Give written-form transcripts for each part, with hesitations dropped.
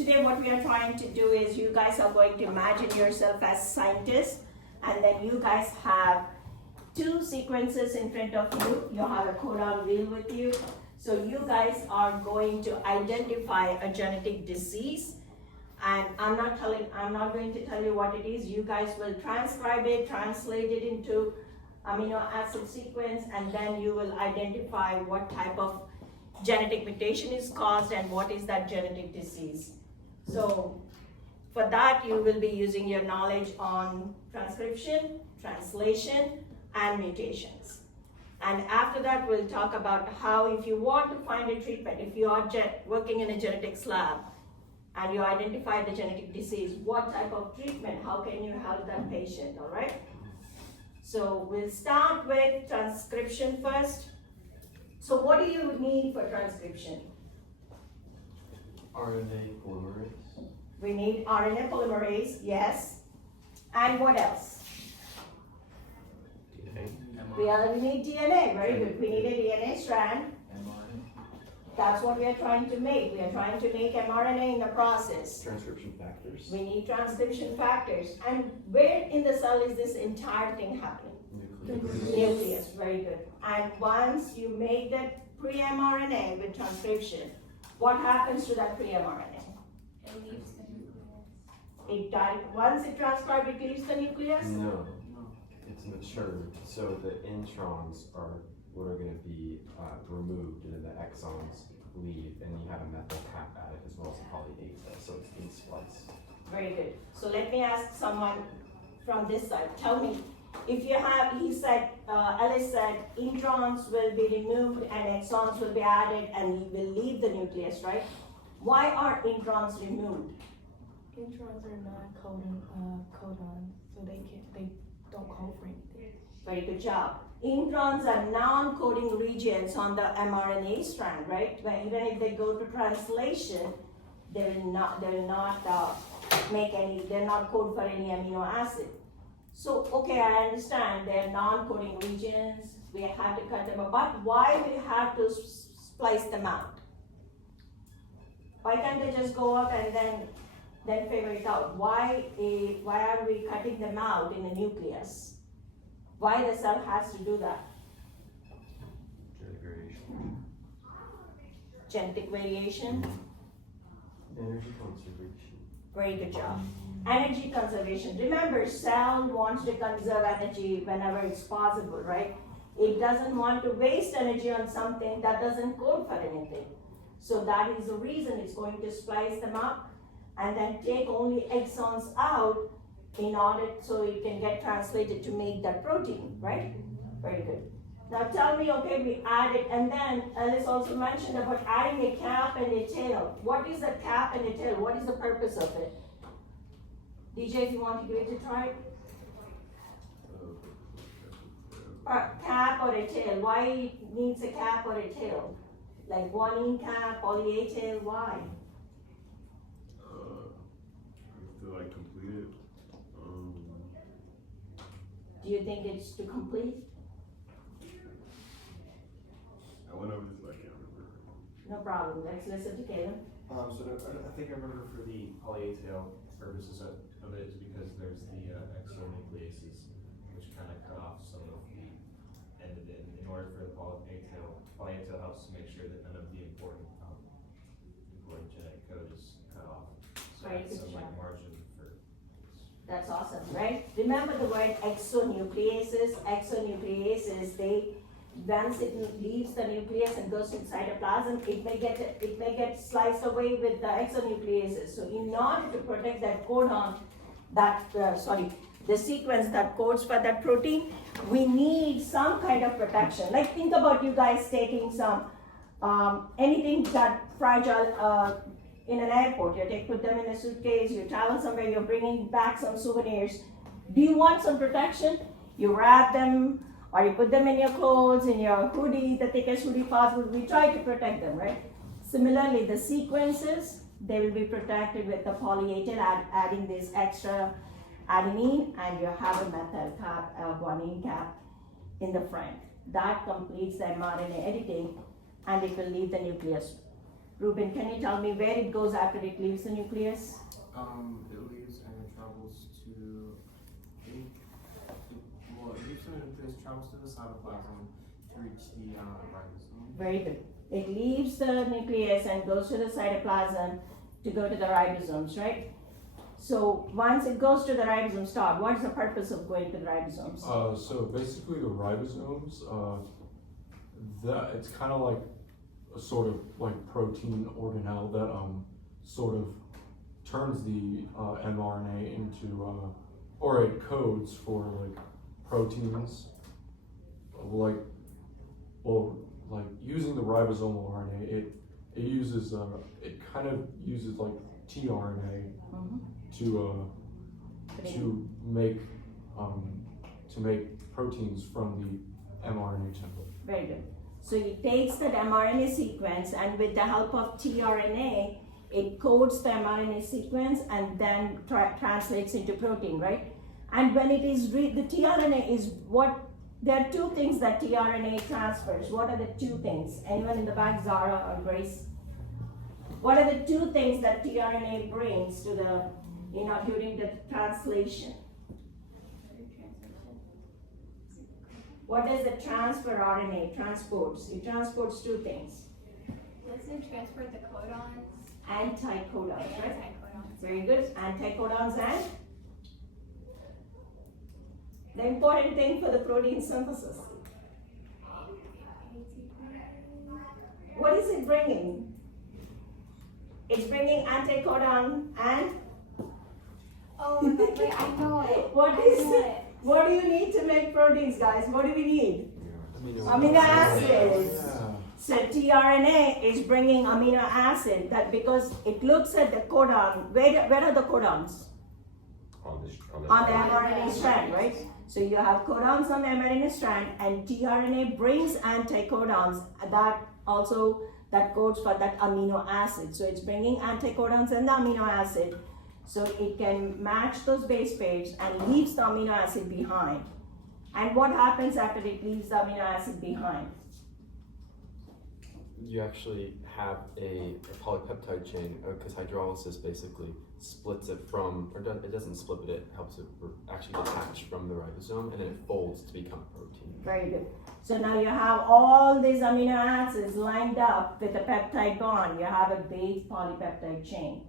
today what we are trying to do is you guys are going to imagine yourself as scientists, and then you guys have two sequences in front of you. You have a codon wheel with you. So you guys are going to identify a genetic disease, and I'm not going to tell you what it is. You guys will transcribe it, translate it into amino acid sequence, and then you will identify what type of genetic mutation is caused and what is that genetic disease. So for that, you will be using your knowledge on transcription, translation, and mutations. And after that, we'll talk about how, if you want to find a treatment, if you are working in a genetics lab and you identify the genetic disease, what type of treatment, how can you help that patient, all right? So we'll start with transcription first. So what do you need for transcription? RNA polymerase. We need RNA polymerase, yes. And what else? We need DNA, very good. We need a DNA strand. mRNA. That's what we are trying to make. We are trying to make mRNA in the process. Transcription factors. We need transcription factors. And where in the cell is this entire thing happening? Nucleus, very good. And once you make that pre-mRNA with transcription, what happens to that pre-mRNA? It leaves the nucleus. Once it transcribes, it leaves the nucleus? No, it's matured. So the introns are what are going to be removed, and then the exons leave, and you have a methyl cap added as well as a poly A cell, so it's being spliced. Very good. So let me ask someone from this side. Tell me, if you have, Ellis said, introns will be removed and exons will be added and will leave the nucleus, right? Why are introns removed? Introns are non-coding codons, so they don't code for anything. Very good job. Introns are non-coding regions on the mRNA strand, right? But even if they go to translation, they will not code for any amino acid. So, okay, I understand they're non-coding regions, we have to cut them apart. Why we have to splice them out? Why can't they just go up and then figure it out? Why are we cutting them out in the nucleus? Why the cell has to do that? Genetic variation. Genetic variation? Energy conservation. Very good job. Energy conservation. Remember, cell wants to conserve energy whenever it's possible, right? It doesn't want to waste energy on something that doesn't code for anything. So that is the reason it's going to splice them up and then take only exons out in order so it can get translated to make that protein, right? Very good. Now tell me, okay, we added, and then Alice also mentioned about adding a cap and a tail. What is a cap and a tail? What is the purpose of it? DJ, if you want to give it a try. A cap or a tail. Why it needs a cap or a tail? Like guanine cap, poly A tail, why? To like complete it. Do you think it's to complete? I went over this, but I can't remember. No problem. Let's listen to Caleb. I think I remember for the poly A tail purposes of it is because there's the exonucleases, which kind of cut off some of the end of it. In order for the poly A tail helps to make sure that none of the important genetic code is cut off. So Very it's good some like job. margin for. That's awesome, right? Remember the word exonucleases. Exonucleases, once it leaves the nucleus and goes to cytoplasm, it may get sliced away with the exonucleases. So in order to protect that codon, the sequence that codes for that protein, we need some kind of protection. Like think about you guys taking some anything that fragile in an airport. Put them in a suitcase. You travel somewhere. You're bringing back some souvenirs. Do you want some protection? You wrap them. Or you put them in your clothes, in your hoodie, the thickest hoodie possible. We try to protect them, right? Similarly, the sequences, they will be protected with the poly A tail, adding this extra adenine, and you have a methyl cap, a guanine cap in the front. That completes the mRNA editing, and it will leave the nucleus. Ruben, can you tell me where it goes after it leaves the nucleus? It leaves and it travels to, it leaves the nucleus, travels to the cytoplasm to reach the ribosome. Very good. It leaves the nucleus and goes to the cytoplasm to go to the ribosomes, right? So once it goes to the ribosomes, Todd, what is the purpose of going to the ribosomes? So basically the ribosomes, that it's kind of like a sort of like protein organelle that sort of turns the mRNA into or it codes for like proteins, like like using the ribosomal RNA, it uses it kind of uses like tRNA to make proteins from the mRNA template. Very good. So it takes that mRNA sequence and with the help of tRNA, it codes the mRNA sequence and then translates into protein, right? And when it is the tRNA is what, there are two things that tRNA transfers. What are the two things? Anyone in the back, Zara or Grace? What are the two things that tRNA brings to the, during the translation? What does the transfer RNA transports? It transports two things. Doesn't it transfer the codons? Anticodons, right? Anticodons. Very good. Anticodons and the important thing for the protein synthesis. What is it bringing? It's bringing anticodon and Oh, wait, I know it. what I is know it? What do you need to make proteins, guys? What do we need? Amino acids. Yeah. So tRNA is bringing amino acid that because it looks at the codon. Where are the codons? On On the mRNA strand, right? So you have codons on the mRNA strand, and tRNA brings anticodons that codes for that amino acid. So it's bringing anticodons and the amino acid, so it can match those base pairs and leaves the amino acid behind. And what happens after it leaves the amino acid behind? You actually have a polypeptide chain, because hydrolysis basically splits it from, or it doesn't split it, it helps it actually detach from the ribosome, and then it folds to become protein. Very good. So now you have all these amino acids lined up with a peptide bond. You have a base polypeptide chain.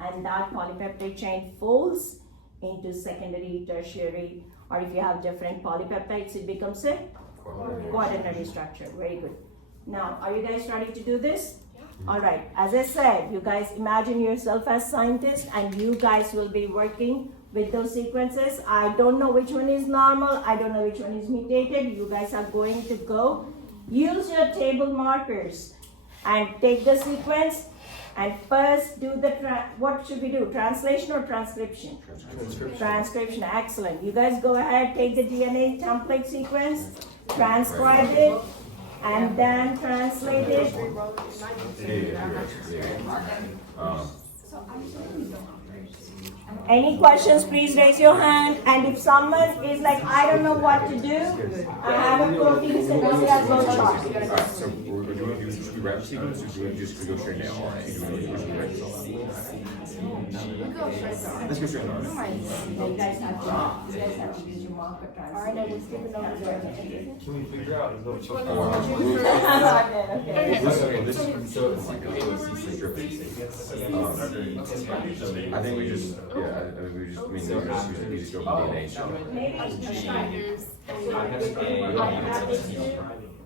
And that polypeptide chain folds into secondary, tertiary, or if you have different polypeptides, it becomes a quaternary structure. Very good. Now, are you guys ready to do this? All right. As I said, you guys imagine yourself as scientists, and you guys will be working with those sequences. I don't know which one is normal. I don't know which one is mutated. You guys are going to go use your table markers and take the sequence and first do the, what should we do? Translation or transcription? Transcription, excellent. You guys go ahead, take the DNA template sequence, transcribe it, and then translate it. Any questions, please raise your hand. And if someone is like, I don't know what to do, I have a protein synthesis as well chart. So we're doing just grab sequence, or do we just go straight to RNA? Let's go straight to RNA. You guys have to use your marker transcription. Can we figure out which one? I think we just, we just go from DNA.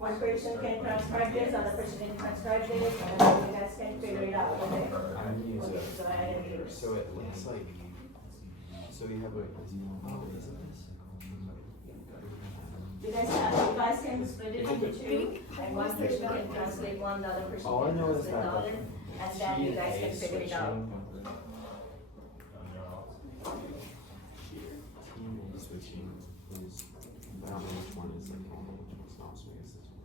One person can transcribe this, other person can transcribe this, and then you guys can figure it out. Okay? I'm gonna use it. So I had it here. So it looks like, so you have You guys can split it into two, and one person can translate one, the other person all I can know is translate the that other, and then you guys can figure it out. Switching is, I don't know which one is like normal, which one's not, so I guess this one.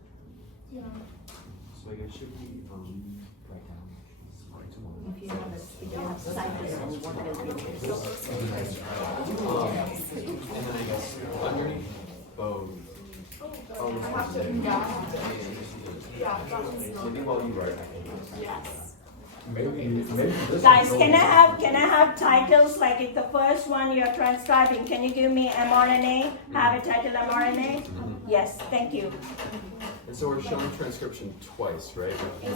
Yeah. So I guess should we, write down? If you have scientists and what will be And then I guess underneath both. Oh, this one's there. Maybe while you write, I can. Yes. maybe this. Guys, is can I have titles, like if the first one you're transcribing, can you give me mRNA? Have a title mRNA? Yes, thank you. And so we're showing transcription twice, right? With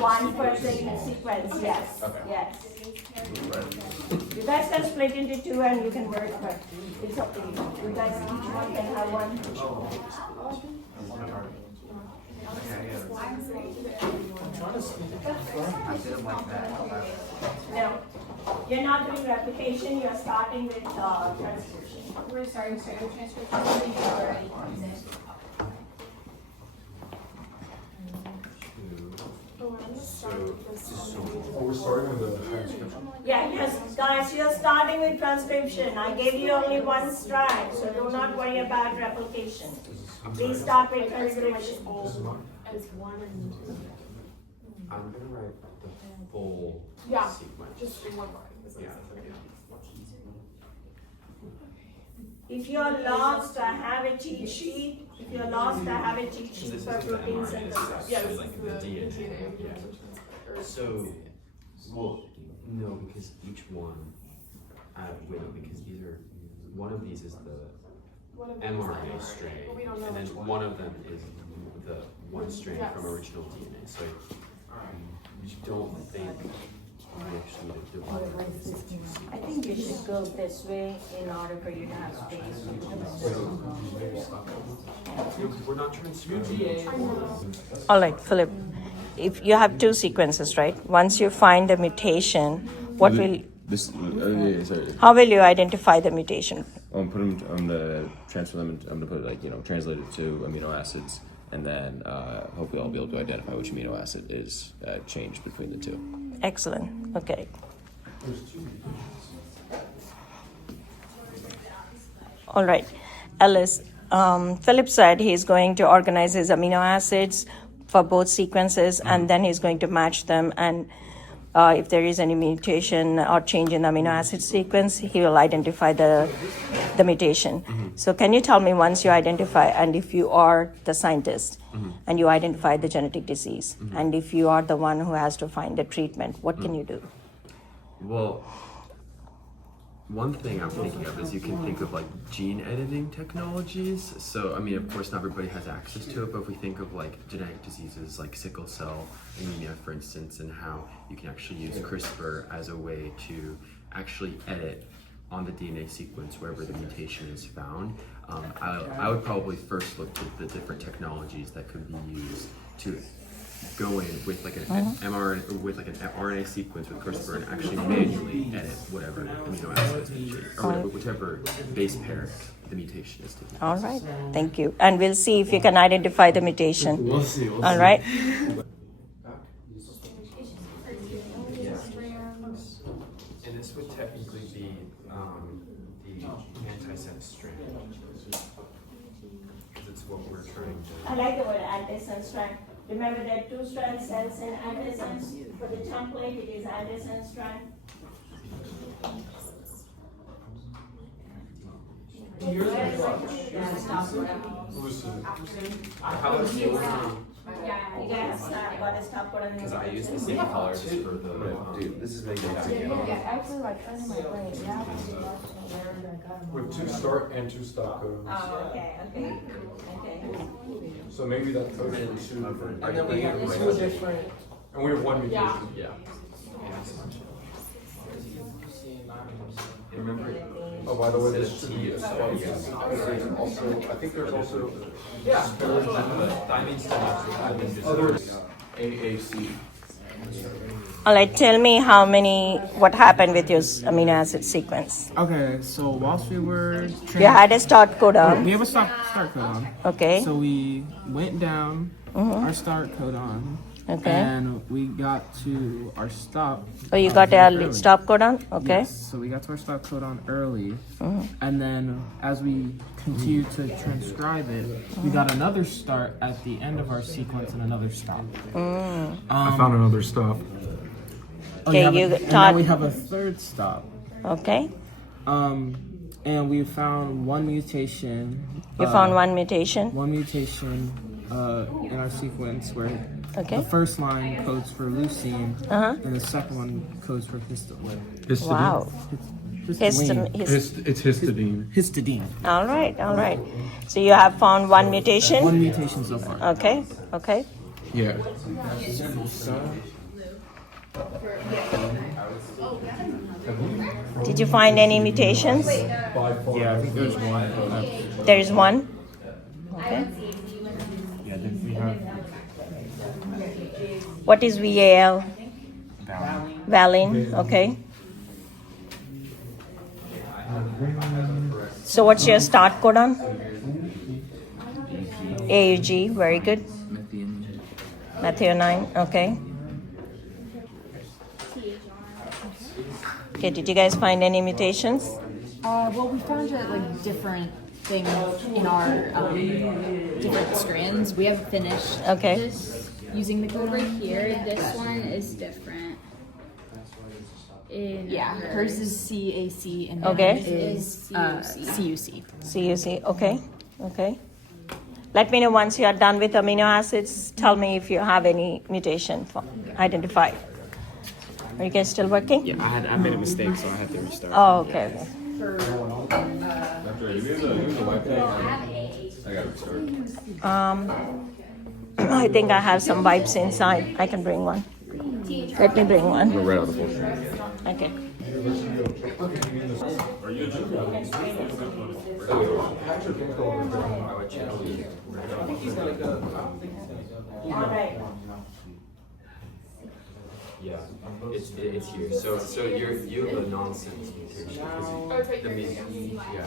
One per sequence, yes, Okay. yes. You guys can split into two and you can work, but it's up to you. You guys, each one can have one. No, you're not doing replication, you're starting with transcription. We're starting straight with transcription. We already used it. Oh, we're starting with the transcription. Yeah, yes, guys, you're starting with transcription. I gave you only one stride, so do not worry about replication. Please start with transcription. This is mine. As one and two. I'm gonna write the full Yeah. sequence. Just in one line. Yeah. If you're lost, I have a cheat sheet. If you're lost, I have a cheat So sheet this for is the protein mRNA, this is synthesis. Yeah, this actually is like the the DNA. DNA. Yeah. So, well, no, because each one, wait, because these are, one of these is the One of them is mRNA like- strain, but we don't know and then which one. one of them is the one strain from Yes. original DNA. So you don't think we actually need to divide it into two sequences. I think you should go this way in order for you to have space. We're not transcribing. All right, Philip, if you have two sequences, right? Once you find the mutation, what will, This, yeah, sorry. how will you identify the mutation? Put them. I'm gonna transfer them. I'm gonna put it, translate it to amino acids, and then hopefully I'll be able to identify which amino acid is changed between the two. Excellent, okay. There's two mutations. All right, Ellis, Philip said he's going to organize his amino acids for both sequences, and then he's going to match them, and if there is any mutation or change in the amino acid sequence, he will identify the mutation. So can you tell me, once you identify, and if you are the scientist, and you identify the genetic disease, and if you are the one who has to find the treatment, what can you do? Well, one thing I'm thinking of is you can think of like gene editing technologies. So, I mean, of course, not everybody has access to it, but if we think of like genetic diseases like sickle cell anemia, for instance, and how you can actually use CRISPR as a way to actually edit on the DNA sequence wherever the mutation is found, I would probably first look to the different technologies that could be used to go in with like an mRNA or with like an RNA sequence with CRISPR and actually manually edit whatever amino acid or whichever base pair the mutation is taking. All right, thank you. And we'll see if you can identify the mutation. We'll see. All right? And this would technically be the antisense strain. Because it's what we're trying to. I like the word antisense strand. Remember there are two strand cells in antisense. For the template, it is antisense strand. How about you? Yes, got to stop putting Because I use the same colors for the. Dude, this is making Yeah, actually, like turning my brain. Yeah. With two start and two stop codes. Oh, okay. So maybe that code should be two different. And then we have two different. And we have one mutation. Yeah. Remember, Oh, by the way, this Instead should of be T, a it's spike. yeah. There's also, I think there's also Thymine still other AAC. All right, tell me what happened with your amino acid sequence. Okay, so whilst we were You had a start we codon, have a start codon. okay? So we went down our start codon, Okay. and we got to our stop. Oh, you got a stop codon, okay? Yes, so we got to our stop codon early, and then as we continued to transcribe it, we got another start at the end of our sequence and another stop. I found another stop. Okay, you and now taught- we have a third stop. Okay. And we found one mutation. You found one mutation? One mutation in our sequence where The Okay. first line codes for leucine, Uh-huh. and the second one codes for histidine. Histidine. Wow. It's histidine. Histidine. All right, all right. So you have found one mutation? One mutation so far. Okay, okay. Yeah. Did you find any mutations? By far. Yeah, I think there's one. There is one. Okay. Yeah, then we have What is VAL? Valley. Valine, okay. So what's your start codon? AUG, very good. Methionine, okay. Okay, did you guys find any mutations? Well, we found like different things in our different strands. We haven't finished Okay. this using the code right here. This one is different. Yeah, hers is CAC and Okay. mine is CUC. CUC, okay, okay. Let me know once you are done with amino acids. Tell me if you have any mutation identified. Are you guys still working? Yeah, I made a mistake, so I had to restart. Oh, okay, okay. I think I have some wipes inside. I can bring one. Let me bring one. Right out of the bullshit. Okay. All right. Yeah, it's here. So you have a nonsense mutation. Yeah.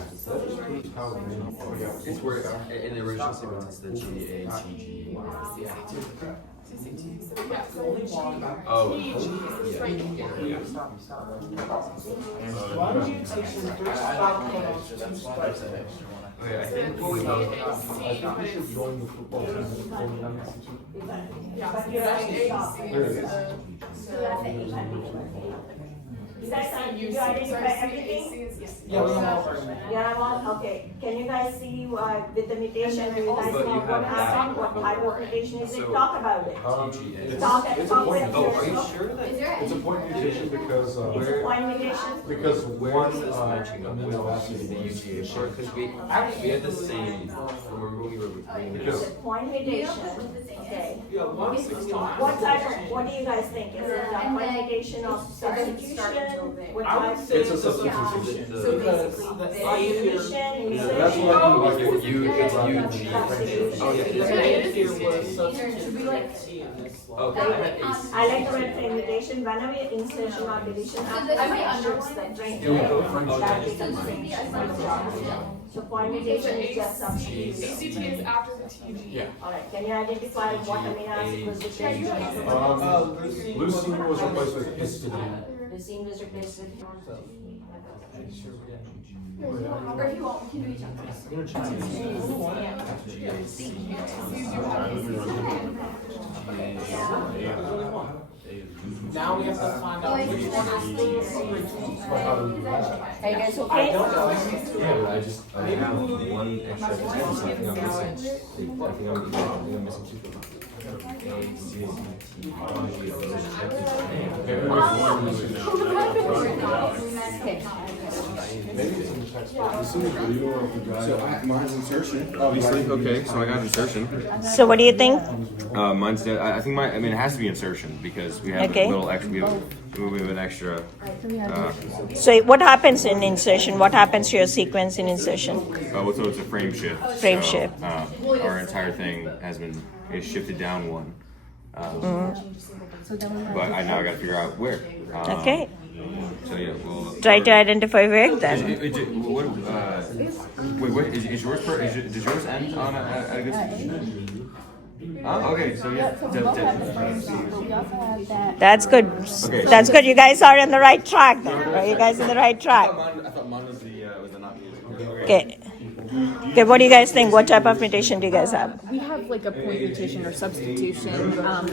It's where in the original sequence it's the GATG. Oh, yeah. Okay, I think what we know. You guys, did you identify everything? Yeah, well, okay. Can you guys see with the mutation, you guys know what happened, what type of mutation is it? Talk about it. Talk It's talk a with point. Oh, are you yourself. sure that? It's a point mutation because It's a point mutation? because Where one is this matching up with amino acid the UGA part? Because we had the same. Remember we were It's a point mutation, okay. What type of, what do you guys think? Is it a point mutation of substitution? What type? It's a substitution. So basically, deletion, That's insertion. what I mean, like It's UG. Oh yeah, it is. Okay. I like the red frame mutation. Whenever insertion or deletion happens, it shifts the brain. That is the so point mutation is just substitution. ACT is after the TG. Alright, can you identify what amino acid was replaced with? leucine was replaced with histidine. Leucine was replaced with. Or if you want, we can do each other. Now we have to find out which one Are you guys okay? I have one extra potential, so I think I'm missing. I think I'm missing two. Maybe it's in the textbook. You see the video of the guy? So mine's insertion, obviously. Okay, so I got insertion. So what do you think? Mine's. I think I mean, it has to be insertion because we have Okay. a little extra. We have an extra. So what happens in insertion? What happens to your sequence in insertion? So it's a frame shift. Frame so, shift. Our entire thing is shifted down one. But I now got to figure out where. Okay. So yeah, we'll Try to identify where then. Is yours does yours end on a good position? Okay, so yeah. That's good. Okay. That's good. You guys are on the right track then. Are you guys on the right track? I thought mine was the not music. Okay. Okay, what do you guys think? What type of mutation do you guys have? We have like a point mutation or substitution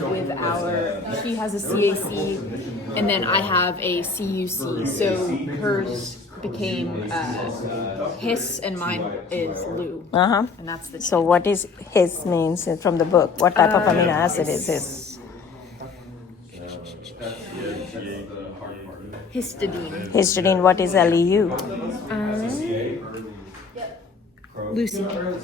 with our. She has a CAC, and then I have a CUC. So hers became his, and mine is Lou. Uh-huh. And that's the. So what is his means from the book? What type of amino acid is his? Histidine. Histidine, what is LEU? Leucine.